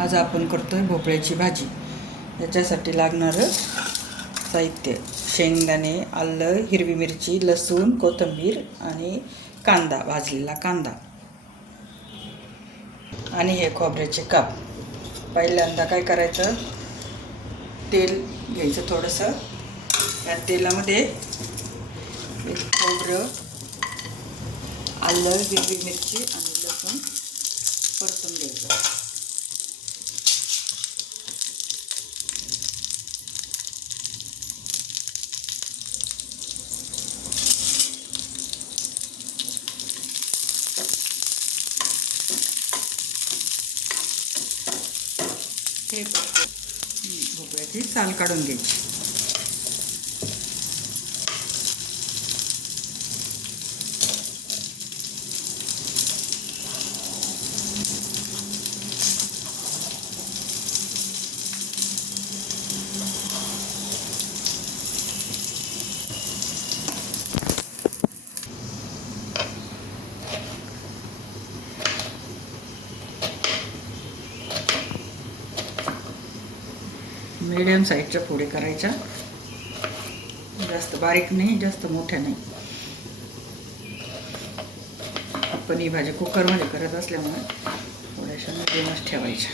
आज आपण करतोय भोपळ्याची भाजी. याच्यासाठी लागणारं साहित्य: शेंगदाणे, आलं, हिरवी मिरची, लसूण, कोथिंबीर आणि कांदा, भाजलेला कांदा आणि हे खोबऱ्याचे काप. पहिल्यांदा काय करायचं, तेल घ्यायचं थोडंसं. या तेलामध्ये एक खोबरं, आलं, हिरवी मिरची आणि लसूण परतून घ्यायचं. हे भोपळ्याची साल काढून घ्यायची. मीडियम साईजच्या फोडी करायच्या, जास्त बारीक नाही, जास्त मोठ्या नाही. आपण ही भाजी कुकरमध्ये करत असल्यामुळे थोड्याशा मीडियमच ठेवायच्या.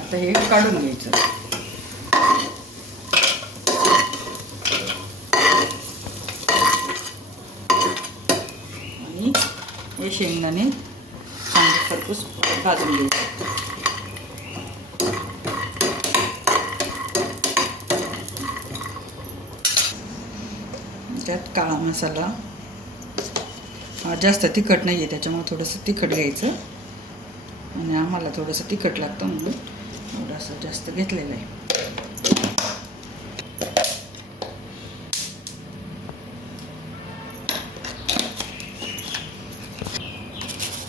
आता हे काढून घ्यायचं आणि हे शेंगदाणे चांगले खरपूस भाजून घ्यायचे. त्यात काळा मसाला, जास्त तिखट नाही आहे त्याच्यामुळे थोडंसं तिखट घ्यायचं आणि आम्हाला थोडंसं तिखट लागतं म्हणून थोडंसं जास्त घेतलेलं आहे.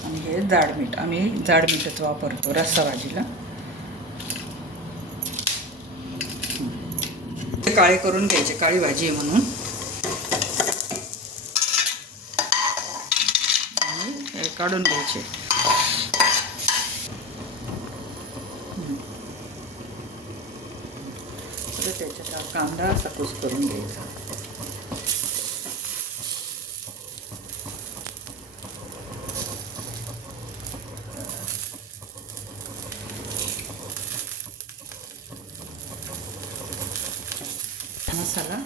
आणि हे जाड मीठ, आम्ही जाड मीठच वापरतो रस्सा भाजीला. काळे करून घ्यायचे, काळी भाजी आहे म्हणून. काढून घ्यायचे. तर त्याच्यात कांदा असा कुस करून घ्यायचा. मसाला,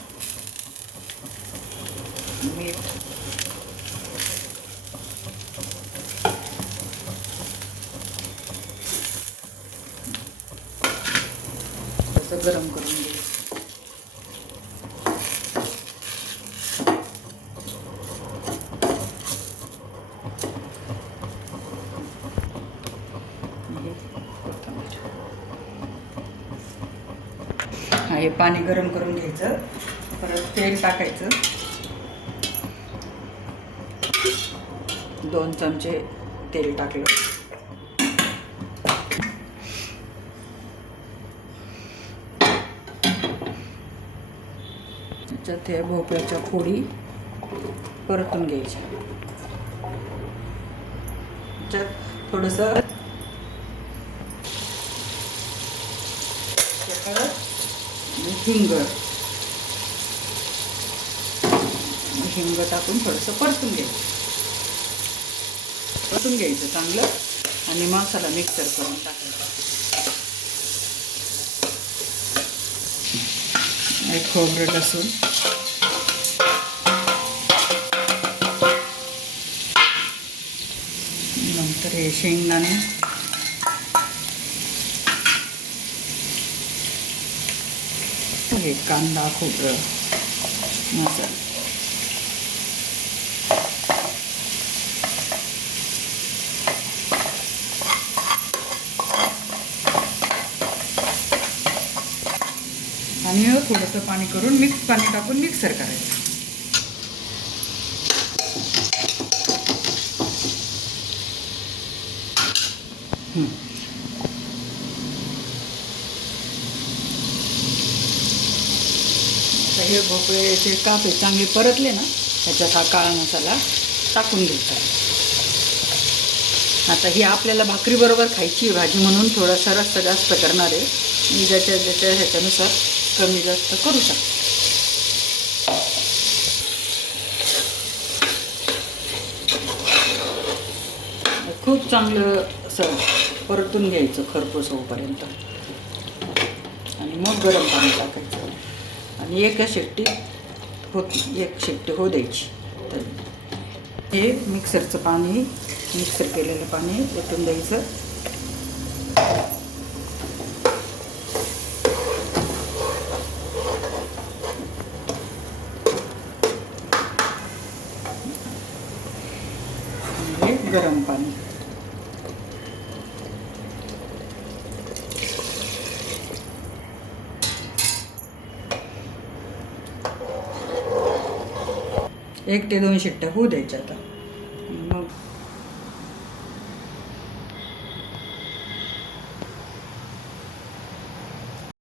मीठ, गरम करून घ्यायचं. हे पाणी गरम करून घ्यायचं. परत तेल टाकायचं. 2 चमचे तेल टाकलं. त्याच्यात हे भोपळ्याच्या फोडी परतून घ्यायच्या. त्याच्यात थोडंसं हिंग टाकून थोडंसं परतून घ्यायचं चांगलं आणि मसाला मिक्सर करून टाकायचा. एक खोबरं, लसूण, नंतर हे शेंगदाणे, हे कांदा, खोबरं, मसाला. आणि थोडंसं पाणी करून पाणी टाकून मिक्सर करायचं. आता हे भोपळ्याचे काप चांगले परतले ना, त्याच्यात हा काळा मसाला टाकून घ्यायचा. आता ही आपल्याला भाकरीबरोबर खायची भाजी म्हणून थोडासा रस्सा जास्त करणार आहे. मी ज्याच्या ह्याच्यानुसार कमी जास्त करू शकतो. खूप चांगलं असं परतून घ्यायचं खरपूस होईपर्यंत आणि मग गरम पाणी टाकायचं आणि एक शिट्टी हो द्यायची. तर हे मिक्सरचं पाणी, मिक्सर केलेलं पाणी ओतून द्यायचं. हे गरम पाणी एक ते 2 शिट्ट्या होऊ द्यायच्या. आता